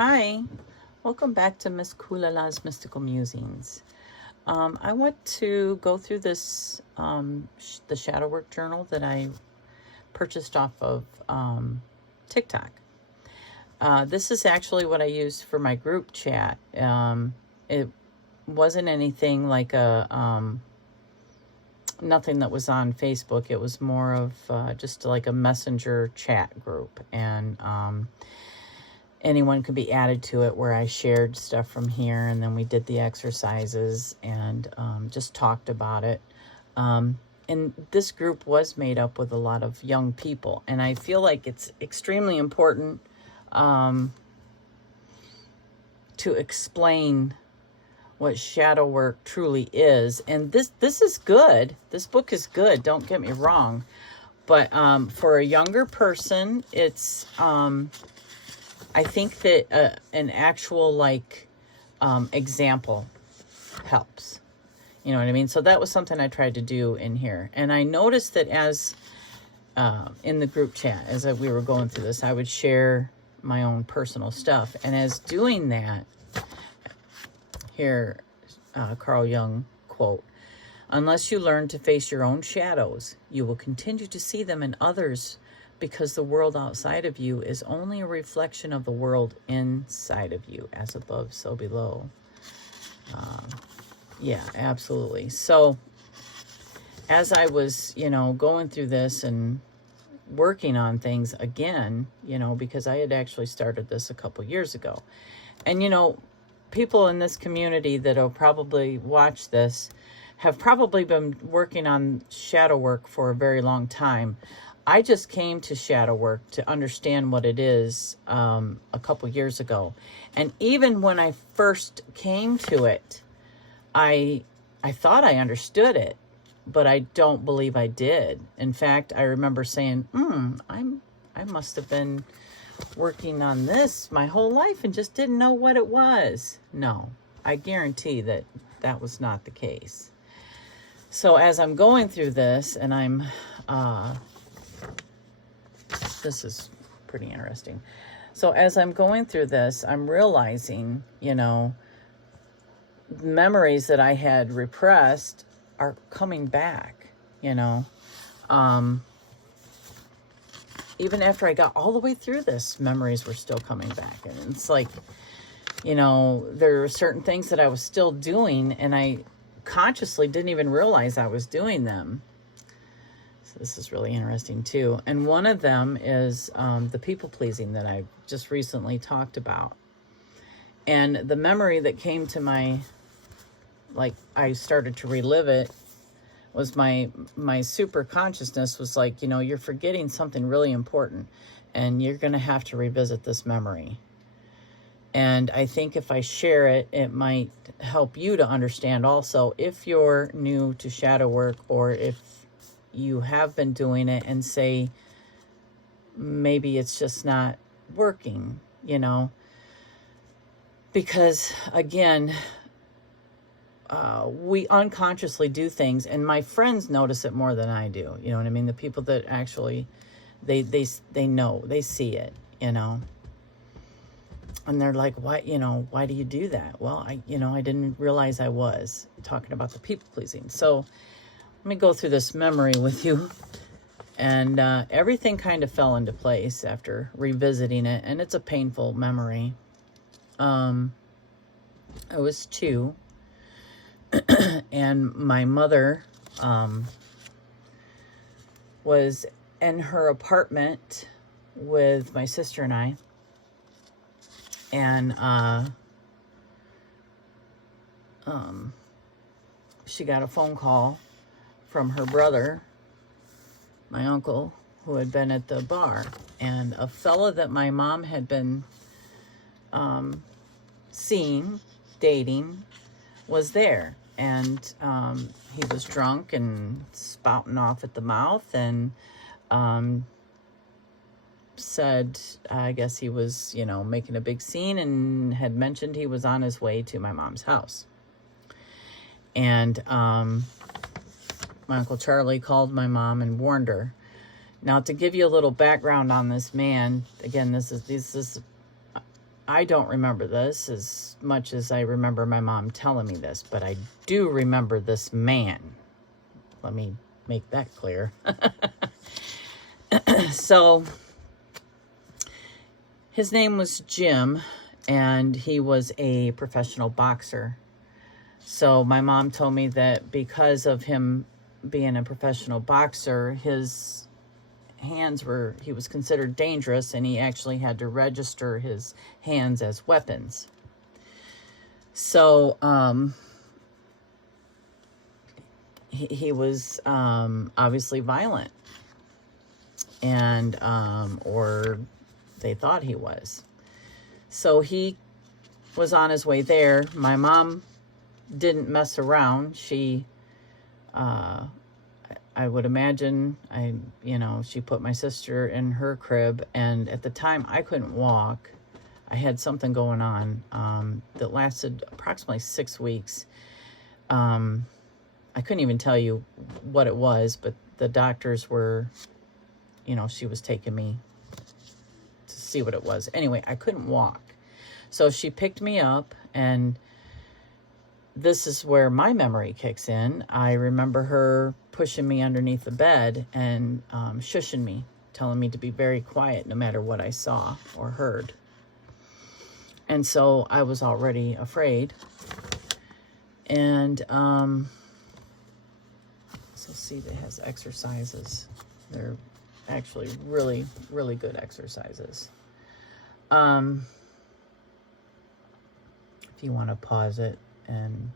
Hi, welcome back to Miss Kulala's Mystical Musings. I want to go through this, the Shadow Work Journal that I purchased off of TikTok. This is actually what I used for my group chat. It wasn't anything like nothing that was on Facebook. It was more of just like a messenger chat group. And anyone could be added to it, where I shared stuff from here, and then we did the exercises and just talked about it. And this group was made up with a lot of young people, and I feel like it's extremely important to explain what shadow work truly is. And this is good. This book is good, don't get me wrong. But for a younger person, it's I think that an actual example helps. You know what I mean? So that was something I tried to do in here. And I noticed that as in the group chat, as we were going through this, I would share my own personal stuff. And as doing that, here, Carl Jung quote, "Unless you learn to face your own shadows, you will continue to see them in others, because the world outside of you is only a reflection of the world inside of you, as above, so below." Yeah, absolutely. So as I was, going through this and working on things again, because I had actually started this a couple years ago. And, people in this community that will probably watch this have probably been working on shadow work for a very long time. I just came to shadow work to understand what it is a couple years ago. And even when I first came to it, I thought I understood it, but I don't believe I did. In fact, I remember saying, I must have been working on this my whole life and just didn't know what it was. No, I guarantee that that was not the case. So as I'm going through this, and this is pretty interesting. So as I'm going through this, I'm realizing, memories that I had repressed are coming back, even after I got all the way through this, memories were still coming back. And it's like, there are certain things that I was still doing, and I consciously didn't even realize I was doing them. So this is really interesting too. And one of them is the people pleasing that I just recently talked about. And the memory that came to I started to relive it, was my super consciousness was like, you're forgetting something really important, and you're going to have to revisit this memory. And I think if I share it, it might help you to understand also, if you're new to shadow work, or if you have been doing it and say, maybe it's just not working, because again, we unconsciously do things, and my friends notice it more than I do. You know what I mean? The people that actually, they know, they see it, and they're like, why do you do that? Well, I didn't realize I was talking about the people pleasing. So let me go through this memory with you. And everything kind of fell into place after revisiting it, and it's a painful memory. I was 2, and my mother was in her apartment with my sister and I, and she got a phone call from her brother, my uncle, who had been at the bar, and a fella that my mom had been seeing, dating, was there. And he was drunk and spouting off at the mouth, and said, I guess he was, making a big scene, and had mentioned he was on his way to my mom's house. And my Uncle Charlie called my mom and warned her. Now, to give you a little background on this man, again, this is I don't remember this as much as I remember my mom telling me this, but I do remember this man. Let me make that clear. So his name was Jim, and he was a professional boxer. So my mom told me that because of him being a professional boxer, his hands were, he was considered dangerous, and he actually had to register his hands as weapons. So he was obviously violent, and or they thought he was. So he was on his way there. My mom didn't mess around. She I would imagine, she put my sister in her crib, and at the time I couldn't walk. I had something going on that lasted approximately 6 weeks. I couldn't even tell you what it was, but the doctors were, she was taking me to see what it was. Anyway, I couldn't walk. So she picked me up, and this is where my memory kicks in. I remember her pushing me underneath the bed and shushing me, telling me to be very quiet no matter what I saw or heard. And so I was already afraid. And so see, it has exercises. They're actually really, really good exercises. If you want to pause it, and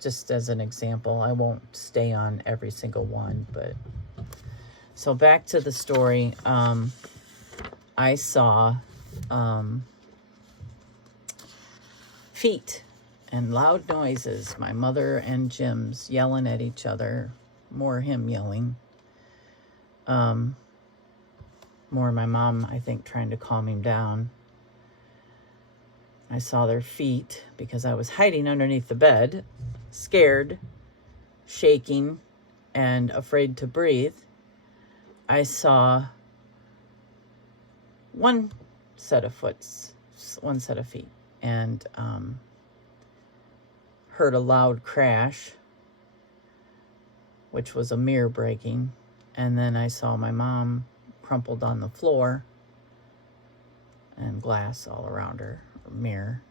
just as an example, I won't stay on every single one, but so back to the story. I saw feet and loud noises. My mother and Jim's yelling at each other, more him yelling. More my mom, I think, trying to calm him down. I saw their feet because I was hiding underneath the bed, scared, shaking, and afraid to breathe. I saw one set of feet, and heard a loud crash, which was a mirror breaking. And then I saw my mom crumpled on the floor and glass all around her, mirror.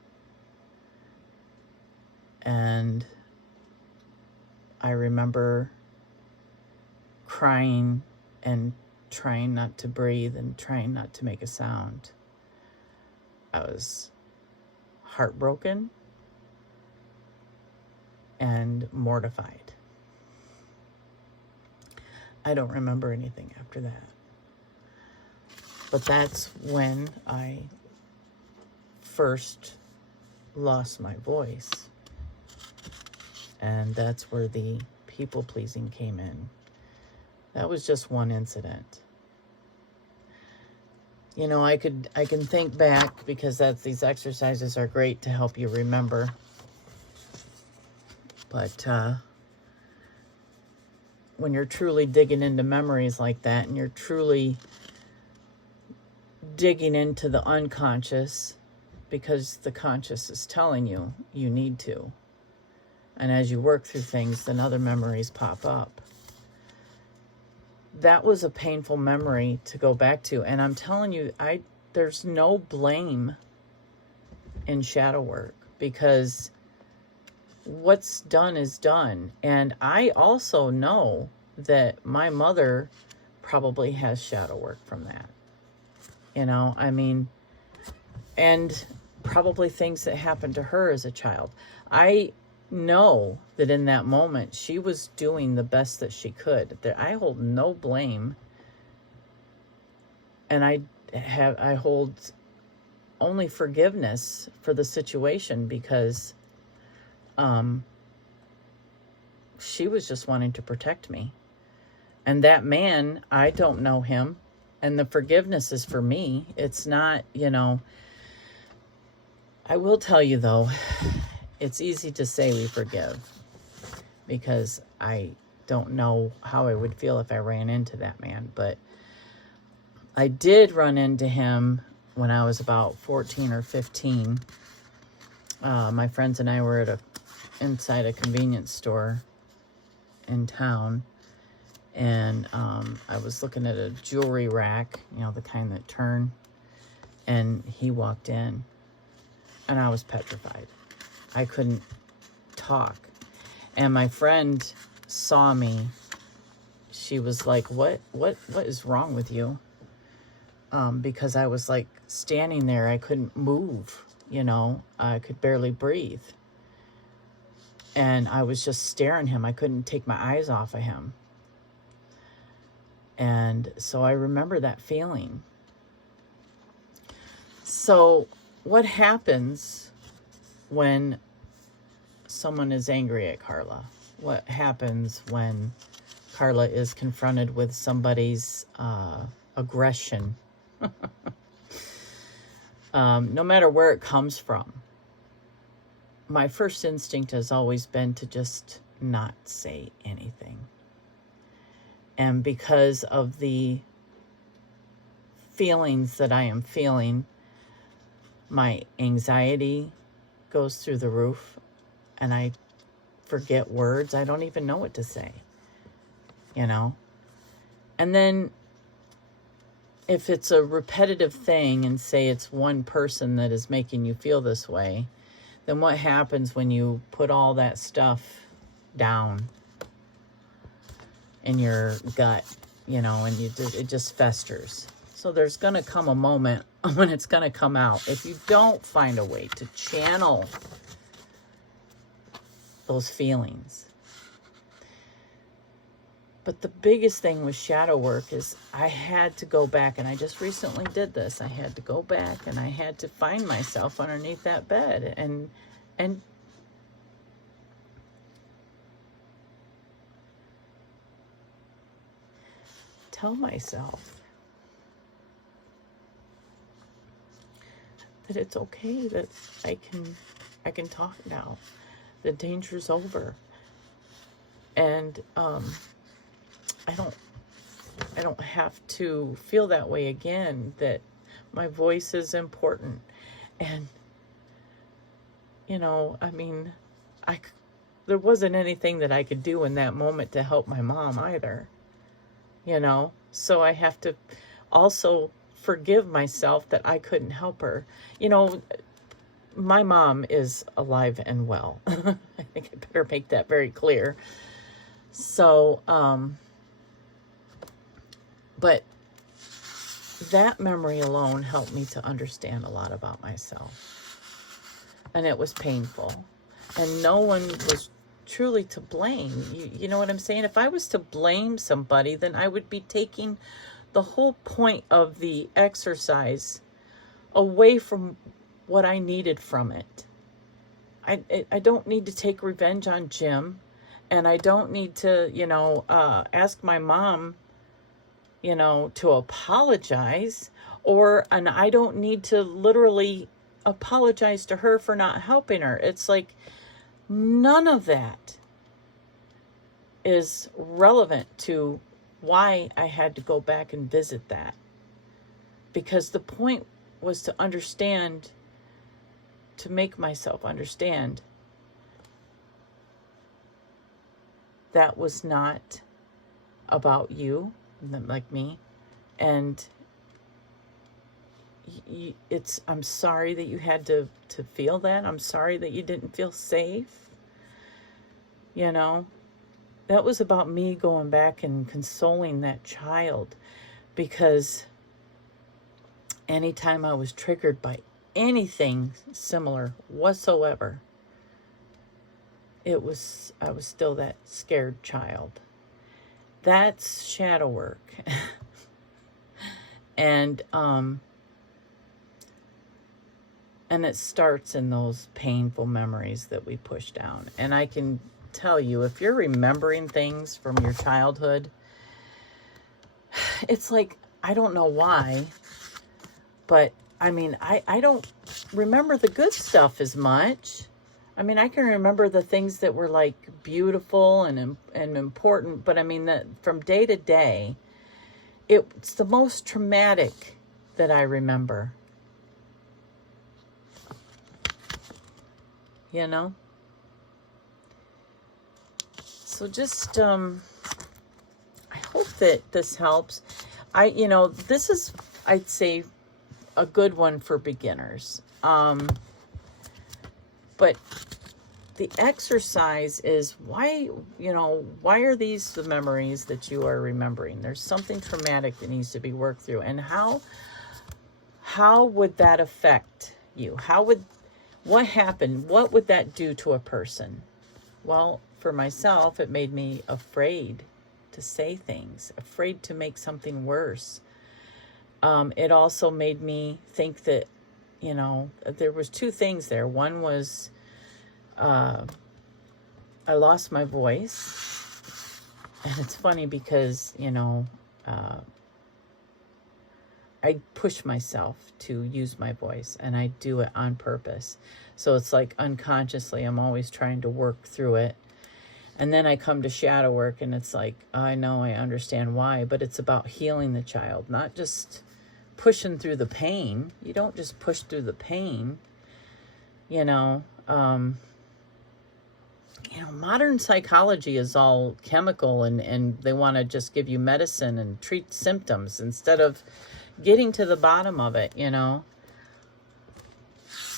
And I remember crying and trying not to breathe and trying not to make a sound. I was heartbroken and mortified. I don't remember anything after that. But that's when I first lost my voice. And that's where the people pleasing came in. That was just one incident. I can think back, because these exercises are great to help you remember. But when you're truly digging into memories like that, and you're truly digging into the unconscious, because the conscious is telling you you need to. And as you work through things, then other memories pop up. That was a painful memory to go back to. And I'm telling you, there's no blame in shadow work, because what's done is done. And I also know that my mother probably has shadow work from that. And probably things that happened to her as a child. I know that in that moment she was doing the best that she could. I hold no blame, and I hold only forgiveness for the situation, because she was just wanting to protect me. And that man, I don't know him, and the forgiveness is for me. It's not, I will tell you though, it's easy to say we forgive, because I don't know how I would feel if I ran into that man. But I did run into him when I was about 14 or 15. My friends and I were inside a convenience store in town, and I was looking at a jewelry rack, the kind that turn, and he walked in, and I was petrified. I couldn't talk. And my friend saw me. She was like, what is wrong with you? Because I was like standing there. I couldn't move, I could barely breathe. And I was just staring at him. I couldn't take my eyes off of him. And so I remember that feeling. So what happens when someone is angry at Carla? What happens when Carla is confronted with somebody's aggression? No matter where it comes from, my first instinct has always been to just not say anything. And because of the feelings that I am feeling, my anxiety goes through the roof, and I forget words. I don't even know what to say, And then if it's a repetitive thing, and say it's one person that is making you feel this way, then what happens when you put all that stuff down in your gut, and it just festers. So there's going to come a moment when it's going to come out. If you don't find a way to channel those feelings. But the biggest thing with shadow work is I had to go back, and I just recently did this. I had to go back, and I had to find myself underneath that bed and tell myself that it's okay, that I can talk now. The danger's over. And I don't have to feel that way again, that my voice is important. And there wasn't anything that I could do in that moment to help my mom either, so I have to also forgive myself that I couldn't help her. My mom is alive and well. I think I better make that very clear. So, but that memory alone helped me to understand a lot about myself. And it was painful. And no one was truly to blame. You know what I'm saying? If I was to blame somebody, then I would be taking the whole point of the exercise away from what I needed from it. I don't need to take revenge on Jim, and I don't need to, ask my mom, to apologize, and I don't need to literally apologize to her for not helping her. It's like none of that is relevant to why I had to go back and visit that. Because the point was to understand, to make myself understand that was not about you, like me. And I'm sorry that you had to feel that. I'm sorry that you didn't feel safe. That was about me going back and consoling that child, because anytime I was triggered by anything similar whatsoever, I was still that scared child. That's shadow work. And it starts in those painful memories that we push down. And I can tell you, if you're remembering things from your childhood, it's like, I don't know why, but I don't remember the good stuff as much. I can remember the things that were like beautiful and important, but that from day to day, it's the most traumatic that I remember. you know? So just, I hope that this helps. This is, I'd say, a good one for beginners. But the exercise is why are these the memories that you are remembering? There's something traumatic that needs to be worked through. And how would that affect you? What happened? What would that do to a person? Well, for myself, it made me afraid to say things, afraid to make something worse. It also made me think that, there was two things there. One was I lost my voice. And it's funny because, I push myself to use my voice, and I do it on purpose. So it's like unconsciously, I'm always trying to work through it. And then I come to shadow work, and it's like, I know, I understand why, but it's about healing the child, not just pushing through the pain. You don't just push through the pain, modern psychology is all chemical, and they want to just give you medicine and treat symptoms instead of getting to the bottom of it,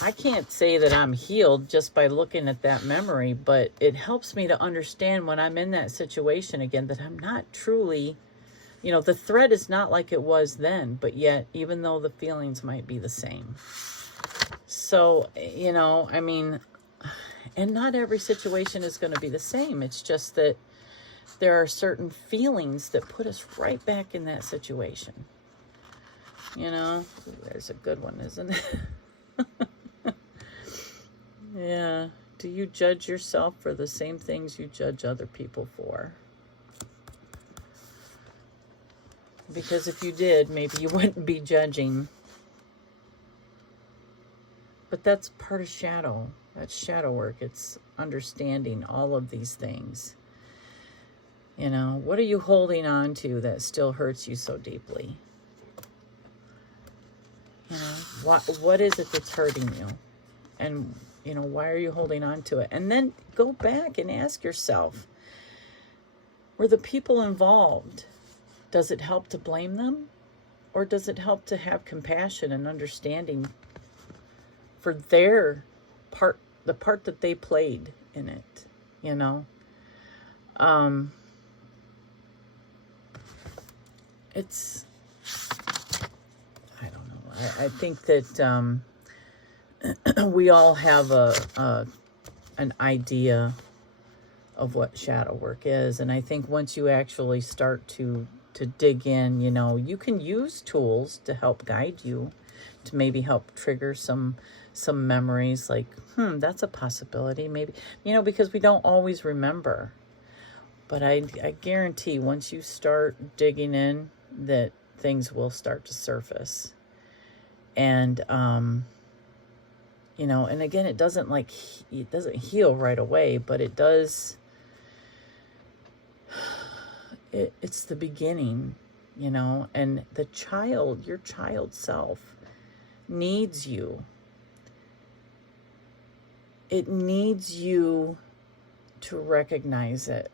I can't say that I'm healed just by looking at that memory, but it helps me to understand when I'm in that situation again that I'm not truly, the threat is not like it was then, but yet, even though the feelings might be the same. So, and not every situation is going to be the same. It's just that there are certain feelings that put us right back in that situation. There's a good one, isn't it? Yeah. Do you judge yourself for the same things you judge other people for? Because if you did, maybe you wouldn't be judging. But that's part of shadow. That's shadow work. It's understanding all of these things. What are you holding on to that still hurts you so deeply? What is it that's hurting you? And, why are you holding on to it? And then go back and ask yourself, were the people involved, does it help to blame them? Or does it help to have compassion and understanding for their part, the part that they played in it, It's, I don't know. I think that we all have an idea of what shadow work is. And I think once you actually start to dig in, you can use tools to help guide you, to maybe help trigger some memories like, that's a possibility. Maybe, because we don't always remember. But I guarantee once you start digging in, that things will start to surface. And, and again, it doesn't heal right away, but it does. It's the beginning, and your child self needs you. It needs you to recognize it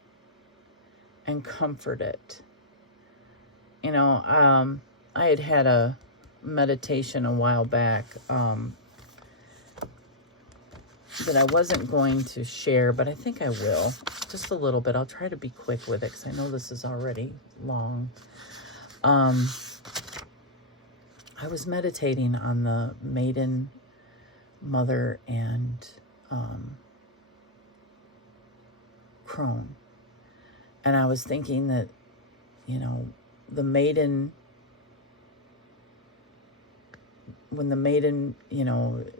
and comfort it. I had a meditation a while back that I wasn't going to share, but I think I will. Just a little bit. I'll try to be quick with it because I know this is already long. I was meditating on the maiden, mother, and crone. And I was thinking that, the maiden, when the maiden,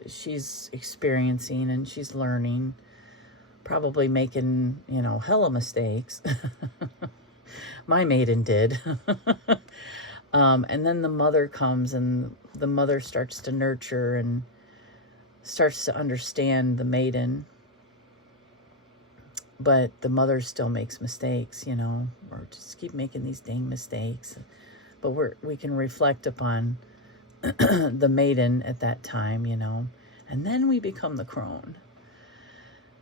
she's experiencing and she's learning, probably making, hella mistakes. My maiden did. And then the mother comes, and the mother starts to nurture and starts to understand the maiden. But the mother still makes mistakes, or just keep making these dang mistakes. But we can reflect upon the maiden at that time, and then we become the crone.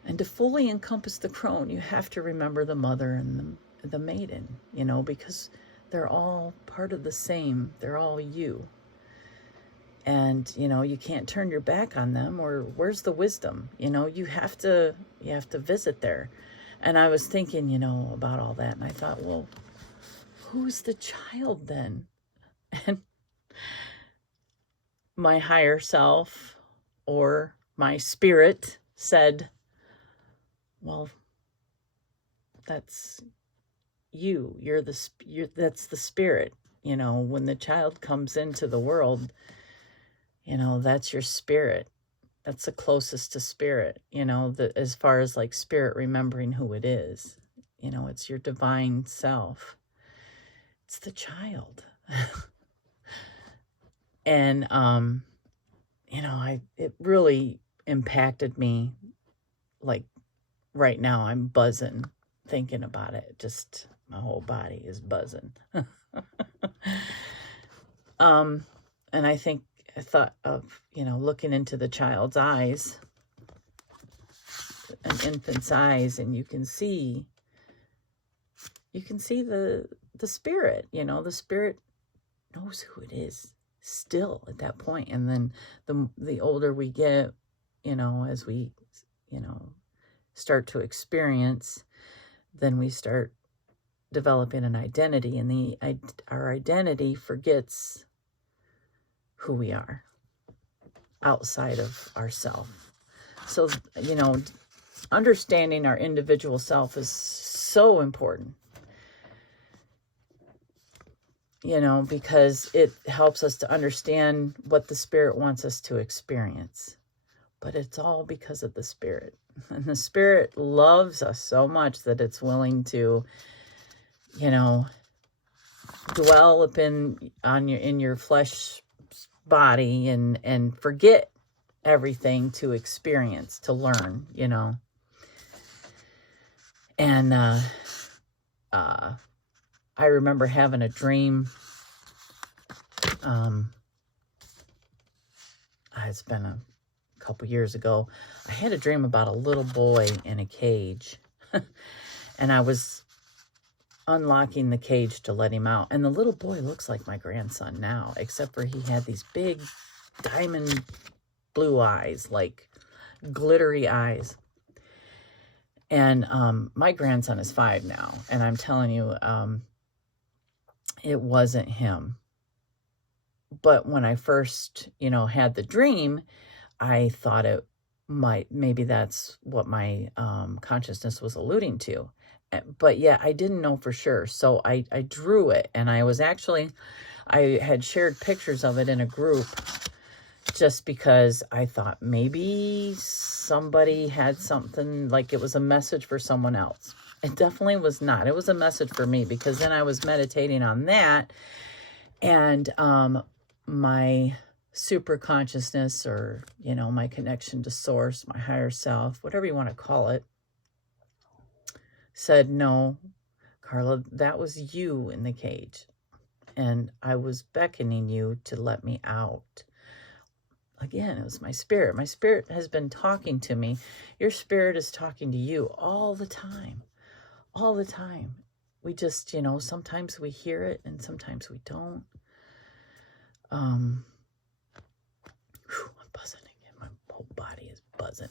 And to fully encompass the crone, you have to remember the mother and the maiden, you know, because they're all part of the same. They're all you. And, you know, you can't turn your back on them, or where's the wisdom? You know, you have to visit there. And I was thinking, you know, about all that. And I thought, well, who's the child then? And my higher self or my spirit said, well, that's you. That's the spirit. You know, when the child comes into the world, you know, that's your spirit. That's the closest to spirit, you know, as far as like spirit remembering who it is. You know, it's your divine self. It's the child. And, you know, it really impacted me. Like right now I'm buzzing thinking about it. Just my whole body is buzzing. And I thought of, you know, looking into the child's eyes, an infant's eyes, and you can see the spirit, you know, the spirit knows who it is still at that point. And then the older we get, you know, as we, you know, start to experience, then we start developing an identity, and our identity forgets who we are outside of ourself. So, you know, understanding our individual self is so important, you know, because it helps us to understand what the spirit wants us to experience. But it's all because of the spirit. And the spirit loves us so much that it's willing to, you know, dwell in your flesh body and forget everything to experience, to learn, you know. And I remember having a dream. It's been a couple years ago. I had a dream about a little boy in a cage. And I was unlocking the cage to let him out. And the little boy looks like my grandson now, except for he had these big diamond blue eyes, like glittery eyes. And my grandson is 5 now. And I'm telling you, it wasn't him. But when I first, you know, had the dream, I thought maybe that's what my consciousness was alluding to. But yeah, I didn't know for sure. So I drew it, and I had shared pictures of it in a group just because I thought maybe somebody had something, like it was a message for someone else. It definitely was not. It was a message for me, because then I was meditating on that, and my super consciousness, or, you know, my connection to source, my higher self, whatever you want to call it, said, no, Carla, that was you in the cage. And I was beckoning you to let me out. Again, it was my spirit. My spirit has been talking to me. Your spirit is talking to you all the time. All the time. We just, you know, sometimes we hear it and sometimes we don't. I'm buzzing again. My whole body is buzzing.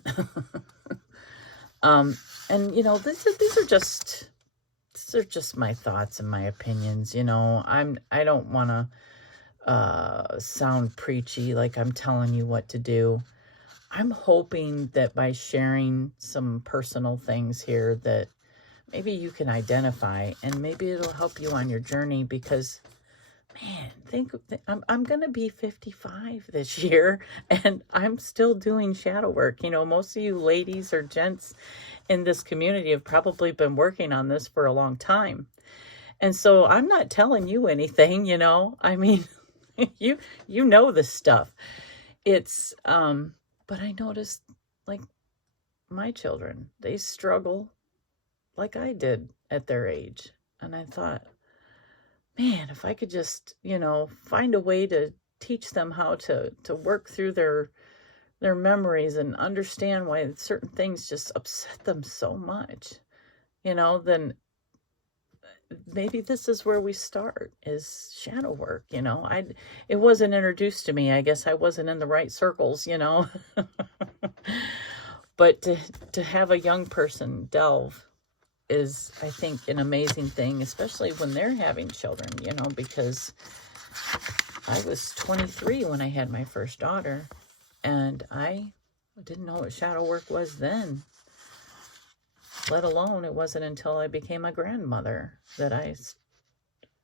And you know, these are just my thoughts and my opinions. You know, I don't want to sound preachy, like I'm telling you what to do. I'm hoping that by sharing some personal things here that maybe you can identify, and maybe it'll help you on your journey, because man, I'm going to be 55 this year, and I'm still doing shadow work. You know, most of you ladies or gents in this community have probably been working on this for a long time. And so I'm not telling you anything, you know. I mean, you know this stuff. It's, but I noticed, like, my children, they struggle like I did at their age. And I thought, man, if I could just, you know, find a way to teach them how to work through their their memories and understand why certain things just upset them so much, then maybe this is where we start, is shadow work. It wasn't introduced to me. I guess I wasn't in the right circles. But to have a young person delve is, I think, an amazing thing, especially when they're having children, because I was 23 when I had my first daughter, and I didn't know what shadow work was then. Let alone, it wasn't until I became a grandmother that I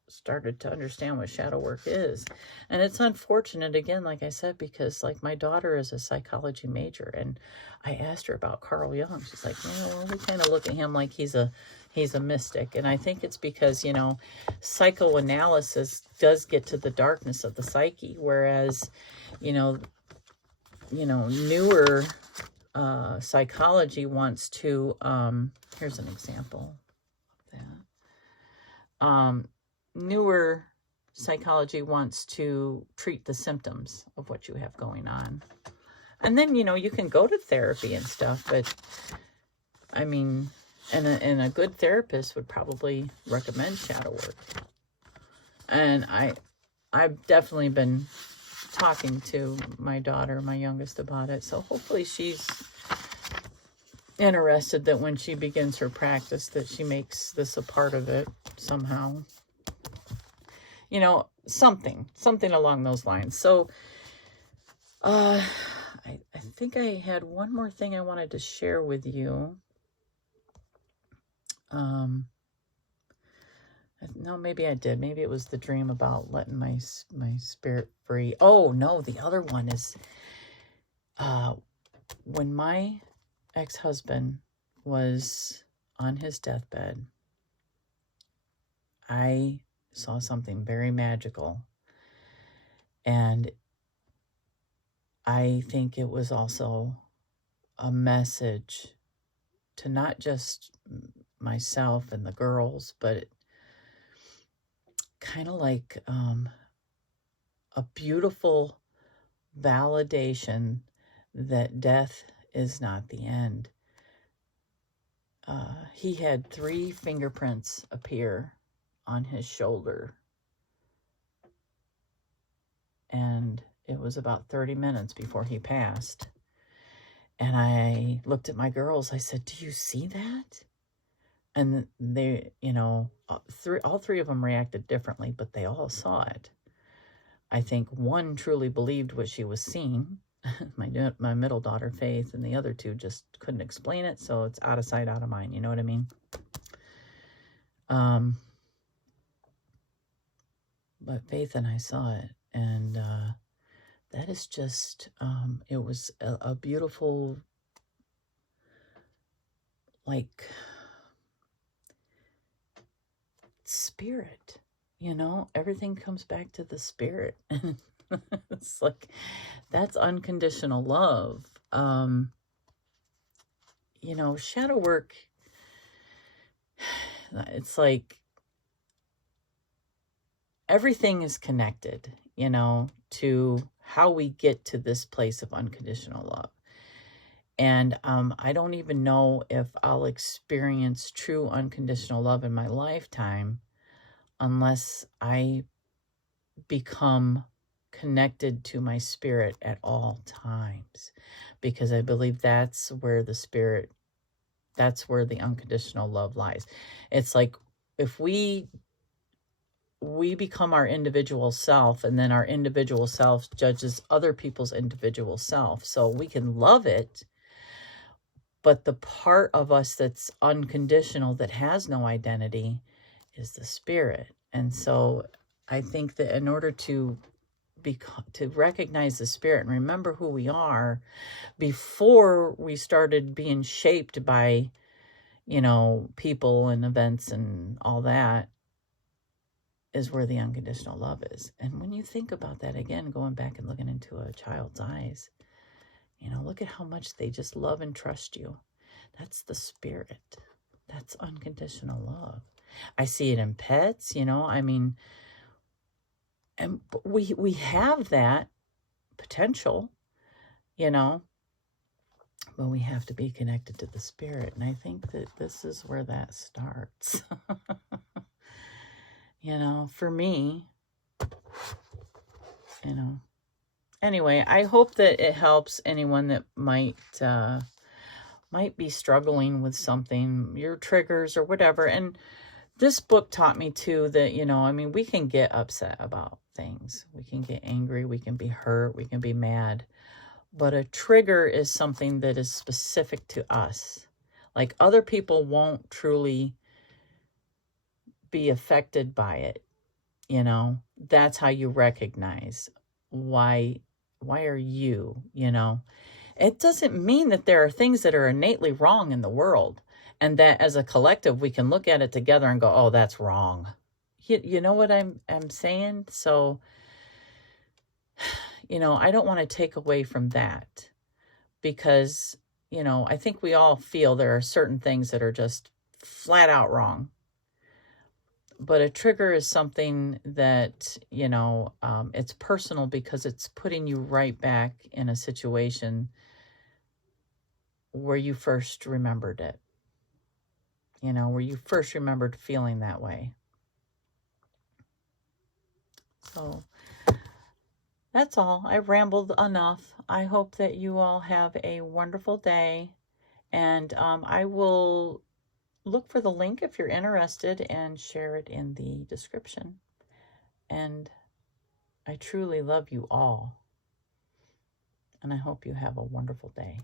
started to understand what shadow work is. And it's unfortunate, again, like I said, because like my daughter is a psychology major, and I asked her about Carl Jung. She's like, well, we kind of look at him like he's a mystic. And I think it's because, psychoanalysis does get to the darkness of the psyche, whereas, newer psychology wants to, here's an example of that. Newer psychology wants to treat the symptoms of what you have going on. And then, you can go to therapy and stuff, but I mean, and a good therapist would probably recommend shadow work. And I've definitely been talking to my daughter, my youngest, about it. So hopefully she's interested, that when she begins her practice, that she makes this a part of it somehow. Something along those lines. So, I think I had one more thing I wanted to share with you. No, maybe I did. Maybe it was the dream about letting my spirit free. Oh, no, the other one is, when my ex-husband was on his deathbed, I saw something very magical. And I think it was also a message to not just myself and the girls, but kind of like a beautiful validation that death is not the end. He had 3 fingerprints appear on his shoulder, and it was about 30 minutes before he passed. And I looked at my girls. I said, do you see that? And they, all 3 of them reacted differently, but they all saw it. I think one truly believed what she was seeing, my middle daughter, Faith, and the other 2 just couldn't explain it. So it's out of sight, out of mind. You know what I mean? But Faith and I saw it, and that is just, it was a beautiful, like, spirit, everything comes back to the spirit. It's like, that's unconditional love. Shadow work, it's like everything is connected, to how we get to this place of unconditional love. And I don't even know if I'll experience true unconditional love in my lifetime unless I become connected to my spirit at all times, because I believe that's where the unconditional love lies. It's like, if we become our individual self, and then our individual self judges other people's individual self. So we can love it, but the part of us that's unconditional, that has no identity, is the spirit. And so I think that in order to recognize the spirit and remember who we are before we started being shaped by, people and events and all that, is where the unconditional love is. And when you think about that, again, going back and looking into a child's eyes, look at how much they just love and trust you. That's the spirit. That's unconditional love. I see it in pets, and we have that potential, But we have to be connected to the spirit. And I think that this is where that starts. You know, for me, you know. Anyway, I hope that it helps anyone that might be struggling with something, your triggers or whatever. And this book taught me too that, you know, I mean, we can get upset about things. We can get angry. We can be hurt. We can be mad. But a trigger is something that is specific to us. Like other people won't truly be affected by it. You know, that's how you recognize why are you, you know. It doesn't mean that there are things that are innately wrong in the world and that as a collective we can look at it together and go, oh, that's wrong. You know what I'm saying? So, you know, I don't want to take away from that because, you know, I think we all feel there are certain things that are just flat out wrong. But a trigger is something that, you know, it's personal because it's putting you right back in a situation where you first remembered it. You know, where you first remembered feeling that way. So that's all. I rambled enough. I hope that you all have a wonderful day. And I will look for the link if you're interested and share it in the description. And I truly love you all. And I hope you have a wonderful day.